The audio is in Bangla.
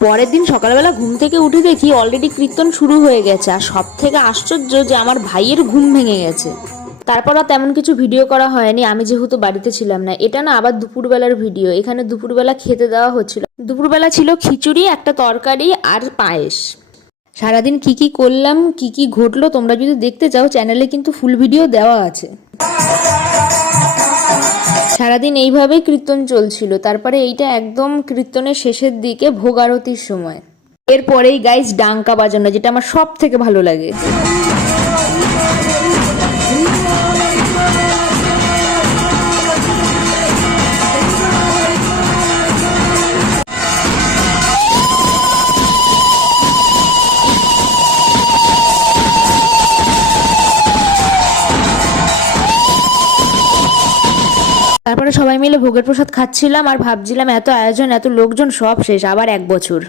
পরের দিন সকালবেলা ঘুম থেকে উঠে দেখি অলরেডি কীর্তন শুরু হয়ে গেছে, আর সব থেকে আশ্চর্য যে আমার ভাইয়ের ঘুম ভেঙে গেছে। তারপর আর তেমন কিছু ভিডিও করা হয়নি, আমি যেহেতু বাড়িতে ছিলাম না। এটা না আবার দুপুরবেলার ভিডিও। এখানে দুপুরবেলা খেতে দেওয়া হচ্ছিল। দুপুরবেলা ছিল খিচুড়ি, একটা তরকারি আর পায়েস। সারাদিন কি কি করলাম, কি কি ঘটলো, তোমরা যদি দেখতে চাও চ্যানেলে কিন্তু ফুল ভিডিও দেওয়া আছে। সারাদিন এইভাবেই কীর্তন চলছিল। তারপরে এইটা একদম কীর্তনের শেষের দিকে ভোগ আরতির সময়। এরপরেই গাইস ডাঙ্কা বাজানো, যেটা আমার সব থেকে ভালো লাগে। তারপরে সবাই মিলে ভোগের প্রসাদ খাচ্ছিলাম আর ভাবছিলাম এত আয়োজন, এত লোকজন, সব শেষ, আবার 1 বছর।